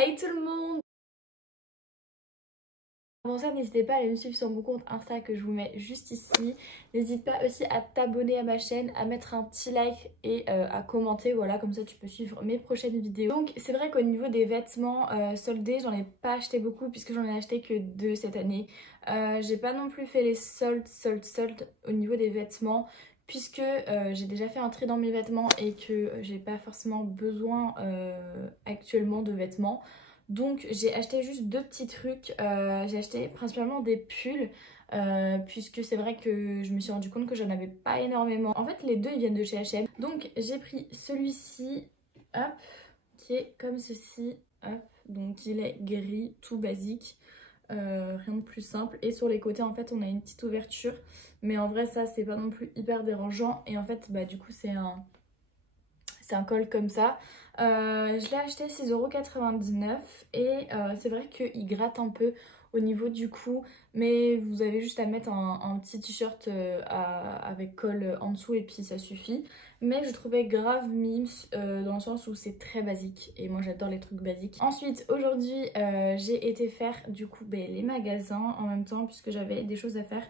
Hey tout le monde! Avant ça, n'hésitez pas à aller me suivre sur mon compte Insta que je vous mets juste ici. N'hésite pas aussi à t'abonner à ma chaîne, à mettre un petit like et à commenter, voilà, comme ça tu peux suivre mes prochaines vidéos. Donc c'est vrai qu'au niveau des vêtements soldés, j'en ai pas acheté beaucoup puisque j'en ai acheté que 2 cette année. J'ai pas non plus fait les soldes au niveau des vêtements puisque j'ai déjà fait un tri dans mes vêtements et que j'ai pas forcément besoin actuellement de vêtements. Donc j'ai acheté juste 2 petits trucs, j'ai acheté principalement des pulls puisque c'est vrai que je me suis rendu compte que j'en avais pas énormément. En fait les deux ils viennent de chez H&M. Donc j'ai pris celui-ci, hop, qui est comme ceci, hop, donc il est gris, tout basique. Rien de plus simple, et sur les côtés en fait on a une petite ouverture, mais en vrai ça c'est pas non plus hyper dérangeant, et en fait bah du coup c'est un col comme ça. Je l'ai acheté 6,99 € et c'est vrai qu'il gratte un peu au niveau du cou, mais vous avez juste à mettre un petit t-shirt avec col en dessous et puis ça suffit. Mais je trouvais grave mimes dans le sens où c'est très basique et moi j'adore les trucs basiques. Ensuite aujourd'hui j'ai été faire du coup les magasins en même temps puisque j'avais des choses à faire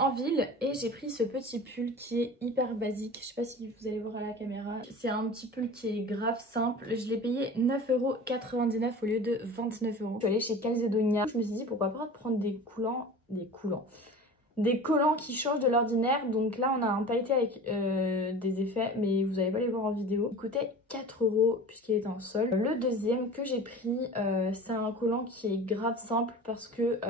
en ville, et j'ai pris ce petit pull qui est hyper basique. Je sais pas si vous allez voir à la caméra. C'est un petit pull qui est grave simple. Je l'ai payé 9,99 € au lieu de 29 €. Je suis allée chez Calzedonia. Je me suis dit pourquoi pas prendre des collants qui changent de l'ordinaire. Donc là on a un pailleté avec des effets, mais vous n'allez pas les voir en vidéo. Il coûtait 4 € puisqu'il est en solde. Le deuxième que j'ai pris c'est un collant qui est grave simple parce que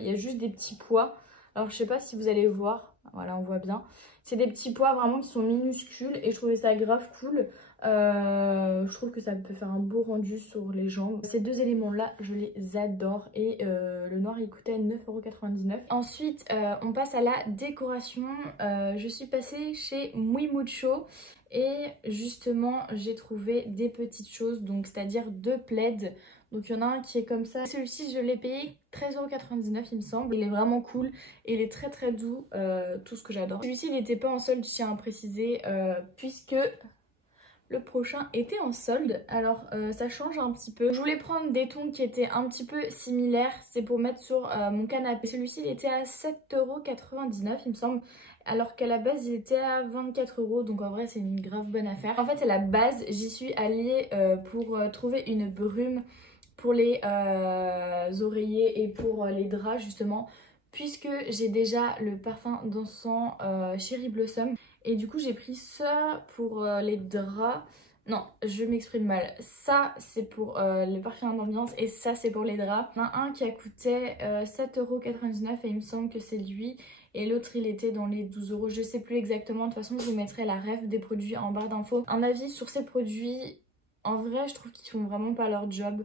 il y a juste des petits pois. Alors je sais pas si vous allez voir, voilà on voit bien. C'est des petits pois vraiment qui sont minuscules et je trouvais ça grave cool. Je trouve que ça peut faire un beau rendu sur les jambes. Ces deux éléments là je les adore, et le noir il coûtait 9,99 €. Ensuite on passe à la décoration. Je suis passée chez Muy Mucho et justement j'ai trouvé des petites choses, donc c'est-à-dire 2 plaids. Donc il y en a un qui est comme ça. Celui-ci je l'ai payé 13,99 € il me semble. Il est vraiment cool et il est très très doux, tout ce que j'adore. Celui-ci il n'était pas en solde, je tiens à préciser, puisque le prochain était en solde. Alors ça change un petit peu. Je voulais prendre des tons qui étaient un petit peu similaires. C'est pour mettre sur mon canapé. Celui-ci il était à 7,99 € il me semble. Alors qu'à la base il était à 24 €. Donc en vrai c'est une grave bonne affaire. En fait à la base j'y suis allée pour trouver une brume pour les oreillers et pour les draps justement, puisque j'ai déjà le parfum d'encens Cherry Blossom, et du coup j'ai pris ça pour les draps. Non, je m'exprime mal. Ça c'est pour les parfums d'ambiance et ça c'est pour les draps. Il y en a un qui a coûté 7,99 € et il me semble que c'est lui, et l'autre il était dans les 12 €, je sais plus exactement. De toute façon je vous mettrai la ref des produits en barre d'infos. Un avis sur ces produits, en vrai je trouve qu'ils font vraiment pas leur job.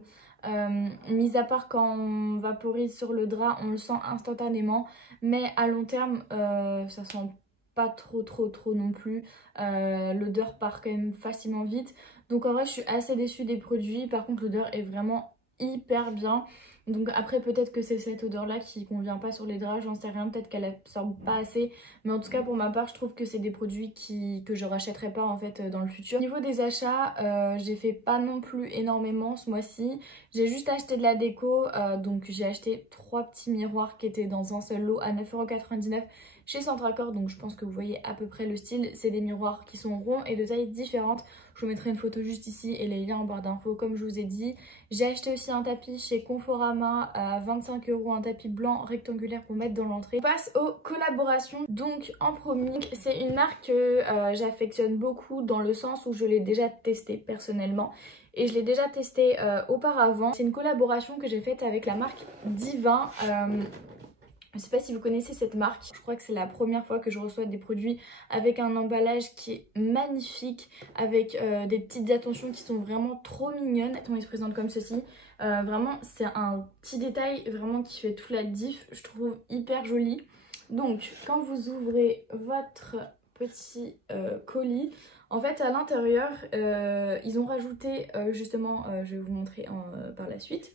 Mis à part quand on vaporise sur le drap, on le sent instantanément, mais à long terme ça sent pas trop non plus. L'odeur part quand même facilement vite, donc en vrai je suis assez déçue des produits. Par contre l'odeur est vraiment hyper bien. Donc après peut-être que c'est cette odeur là qui convient pas sur les draps, j'en sais rien, peut-être qu'elle absorbe pas assez, mais en tout cas pour ma part je trouve que c'est des produits que je rachèterai pas en fait dans le futur. Au niveau des achats, j'ai fait pas non plus énormément ce mois-ci. J'ai juste acheté de la déco, donc j'ai acheté 3 petits miroirs qui étaient dans un seul lot à 9,99 € chez Centracor, donc je pense que vous voyez à peu près le style. C'est des miroirs qui sont ronds et de tailles différentes. Je vous mettrai une photo juste ici et les liens en barre d'infos comme je vous ai dit. J'ai acheté aussi un tapis chez Conforama à 25 €, un tapis blanc rectangulaire pour mettre dans l'entrée. On passe aux collaborations. Donc en premier, c'est une marque que j'affectionne beaucoup dans le sens où je l'ai déjà testé personnellement. Et je l'ai déjà testé auparavant. C'est une collaboration que j'ai faite avec la marque Divin. Je sais pas si vous connaissez cette marque. Je crois que c'est la première fois que je reçois des produits avec un emballage qui est magnifique, avec des petites attentions qui sont vraiment trop mignonnes. On se présente comme ceci. Vraiment c'est un petit détail vraiment qui fait toute la diff, je trouve hyper joli. Donc quand vous ouvrez votre petit colis, en fait à l'intérieur ils ont rajouté justement, je vais vous montrer par la suite.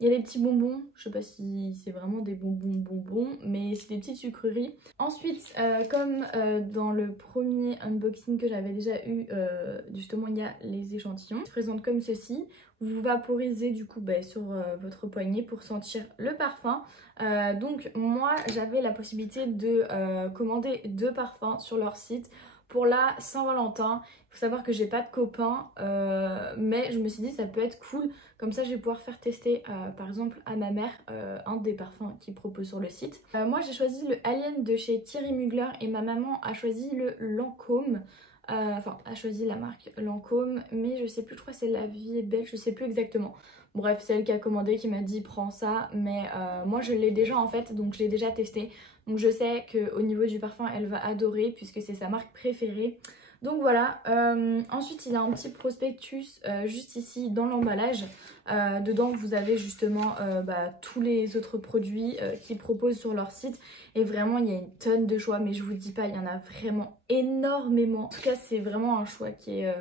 Il y a des petits bonbons, je sais pas si c'est vraiment des bonbons, mais c'est des petites sucreries. Ensuite, comme dans le premier unboxing que j'avais déjà eu, justement il y a les échantillons. Ils se présentent comme ceci. vous vaporisez du coup sur votre poignet pour sentir le parfum. Donc moi j'avais la possibilité de commander 2 parfums sur leur site pour la Saint-Valentin. Il faut savoir que j'ai pas de copain, mais je me suis dit ça peut être cool. Comme ça je vais pouvoir faire tester par exemple à ma mère un des parfums qu'ils proposent sur le site. Moi j'ai choisi le Alien de chez Thierry Mugler et ma maman a choisi le Lancôme. Enfin, a choisi la marque Lancôme, mais je sais plus, je crois que c'est La Vie est Belle, je sais plus exactement. Bref, c'est elle qui a commandé, qui m'a dit prends ça, mais moi je l'ai déjà en fait, donc je l'ai déjà testé. Donc je sais qu'au niveau du parfum, elle va adorer puisque c'est sa marque préférée. Donc voilà, ensuite il y a un petit prospectus juste ici dans l'emballage. Dedans vous avez justement tous les autres produits qu'ils proposent sur leur site. Et vraiment il y a une tonne de choix, mais je vous dis pas, il y en a vraiment énormément. En tout cas c'est vraiment un choix qui est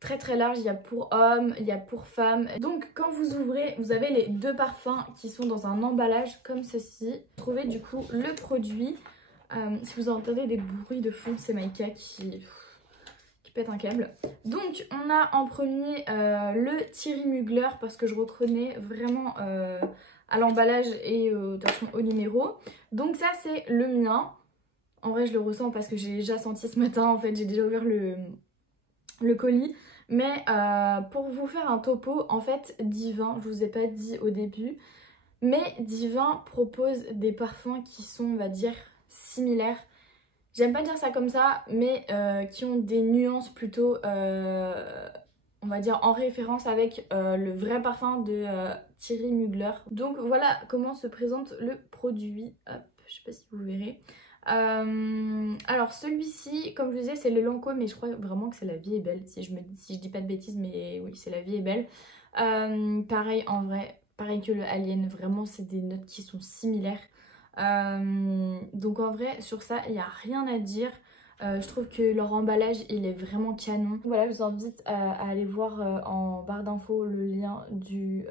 très très large. Il y a pour hommes, il y a pour femmes. Donc quand vous ouvrez, vous avez les 2 parfums qui sont dans un emballage comme ceci. Trouvez du coup le produit. Si vous entendez des bruits de fond, c'est Maïka qui pète un câble. Donc on a en premier le Thierry Mugler parce que je reconnais vraiment à l'emballage et de toute façon au numéro. Donc ça c'est le mien. En vrai je le ressens parce que j'ai déjà senti ce matin, en fait j'ai déjà ouvert le colis. Mais pour vous faire un topo, en fait Divin, je vous ai pas dit au début, mais Divin propose des parfums qui sont, on va dire, similaires. J'aime pas dire ça comme ça, mais qui ont des nuances plutôt, on va dire, en référence avec le vrai parfum de Thierry Mugler. Donc voilà comment se présente le produit. Hop, je sais pas si vous verrez. Alors celui-ci, comme je vous disais, c'est le Lancôme, mais je crois vraiment que c'est La Vie est Belle, si je dis pas de bêtises, mais oui, c'est La Vie est Belle. Pareil, en vrai, pareil que le Alien, vraiment c'est des notes qui sont similaires. Donc en vrai sur ça il n'y a rien à dire. Je trouve que leur emballage il est vraiment canon. Voilà, je vous invite à aller voir en barre d'infos le lien du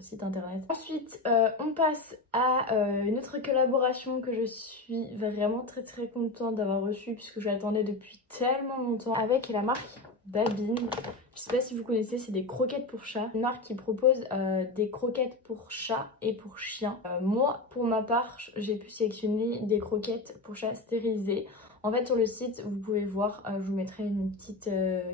site internet. Ensuite on passe à une autre collaboration que je suis vraiment très contente d'avoir reçue puisque je l'attendais depuis tellement longtemps, avec la marque Babine. Je sais pas si vous connaissez, c'est des croquettes pour chat. Une marque qui propose des croquettes pour chat et pour chien. Moi, pour ma part, j'ai pu sélectionner des croquettes pour chat stérilisées. En fait, sur le site, vous pouvez voir, je vous mettrai une petite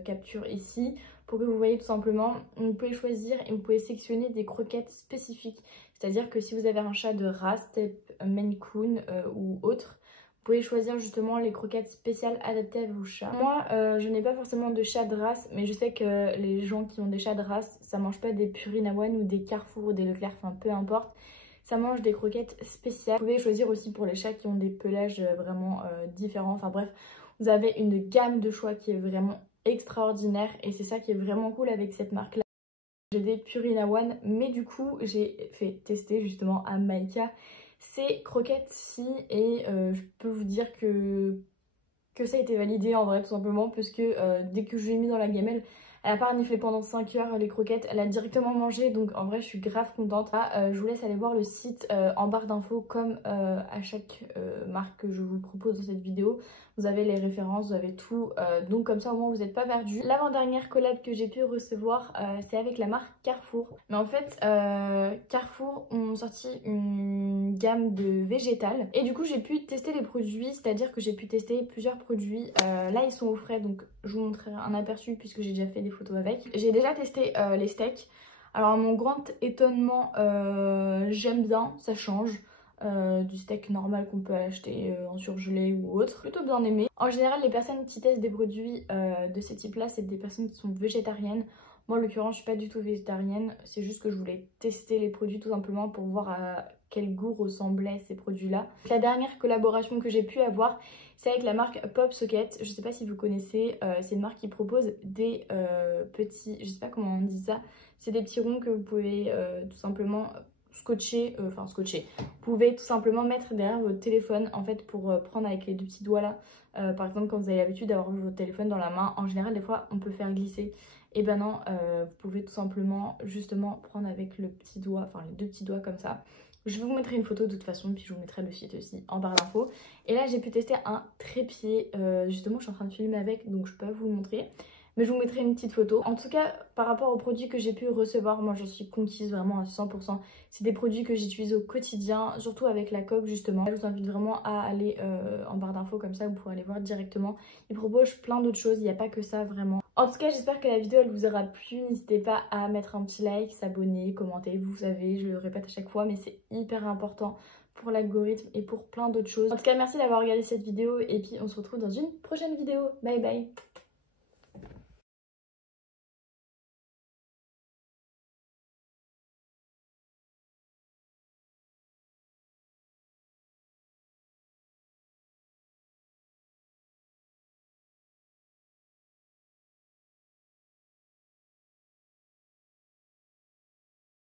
capture ici pour que vous voyez tout simplement. Vous pouvez choisir et vous pouvez sélectionner des croquettes spécifiques. C'est-à-dire que si vous avez un chat de race, type Maine Coon ou autre, vous pouvez choisir justement les croquettes spéciales adaptées à vos chats. Moi, je n'ai pas forcément de chat de race, mais je sais que les gens qui ont des chats de race, ça mange pas des Purina One ou des Carrefour ou des Leclerc, enfin peu importe. Ça mange des croquettes spéciales. Vous pouvez choisir aussi pour les chats qui ont des pelages vraiment différents. Enfin bref, vous avez une gamme de choix qui est vraiment extraordinaire et c'est ça qui est vraiment cool avec cette marque-là. J'ai des Purina One, mais du coup, j'ai fait tester justement à Maïka ces croquettes-ci et je peux vous dire que ça a été validé en vrai tout simplement parce que dès que je l'ai mis dans la gamelle, elle a pas reniflé pendant 5 heures les croquettes, elle a directement mangé, donc en vrai je suis grave contente. Je vous laisse aller voir le site en barre d'infos comme à chaque marque que je vous propose dans cette vidéo. Vous avez les références, vous avez tout, donc comme ça au moins vous n'êtes pas perdu. L'avant-dernière collab que j'ai pu recevoir c'est avec la marque Carrefour. Mais en fait Carrefour ont sorti une gamme de végétal et du coup j'ai pu tester les produits, c'est-à-dire que j'ai pu tester plusieurs produits. Là ils sont au frais donc je vous montrerai un aperçu puisque j'ai déjà fait des photos avec. J'ai déjà testé les steaks. Alors à mon grand étonnement j'aime bien, ça change du steak normal qu'on peut acheter en surgelé ou autre. Plutôt bien aimé. En général les personnes qui testent des produits de ce type là c'est des personnes qui sont végétariennes. Moi en l'occurrence je suis pas du tout végétarienne, c'est juste que je voulais tester les produits tout simplement pour voir à quel goût ressemblaient ces produits là. La dernière collaboration que j'ai pu avoir c'est avec la marque Pop Socket. Je sais pas si vous connaissez, c'est une marque qui propose des petits, je sais pas comment on dit ça, c'est des petits ronds que vous pouvez tout simplement scotcher, scotcher. Vous pouvez tout simplement mettre derrière votre téléphone en fait pour prendre avec les 2 petits doigts là. Par exemple quand vous avez l'habitude d'avoir votre téléphone dans la main, en général des fois on peut faire glisser. Et ben non, vous pouvez tout simplement justement prendre avec le petit doigt, enfin les 2 petits doigts comme ça. Je vous mettrai une photo de toute façon, puis je vous mettrai le site aussi en barre d'infos. Et là j'ai pu tester un trépied, justement je suis en train de filmer avec donc je peux vous le montrer. mais je vous mettrai une petite photo. En tout cas, par rapport aux produits que j'ai pu recevoir, moi j'en suis conquise vraiment à 100%. C'est des produits que j'utilise au quotidien, surtout avec la coque justement. Je vous invite vraiment à aller en barre d'infos, comme ça vous pourrez aller voir directement. Ils proposent plein d'autres choses, il n'y a pas que ça vraiment. En tout cas, j'espère que la vidéo elle vous aura plu. N'hésitez pas à mettre un petit like, s'abonner, commenter. Vous savez, je le répète à chaque fois, mais c'est hyper important pour l'algorithme et pour plein d'autres choses. En tout cas, merci d'avoir regardé cette vidéo et puis on se retrouve dans une prochaine vidéo. Bye bye!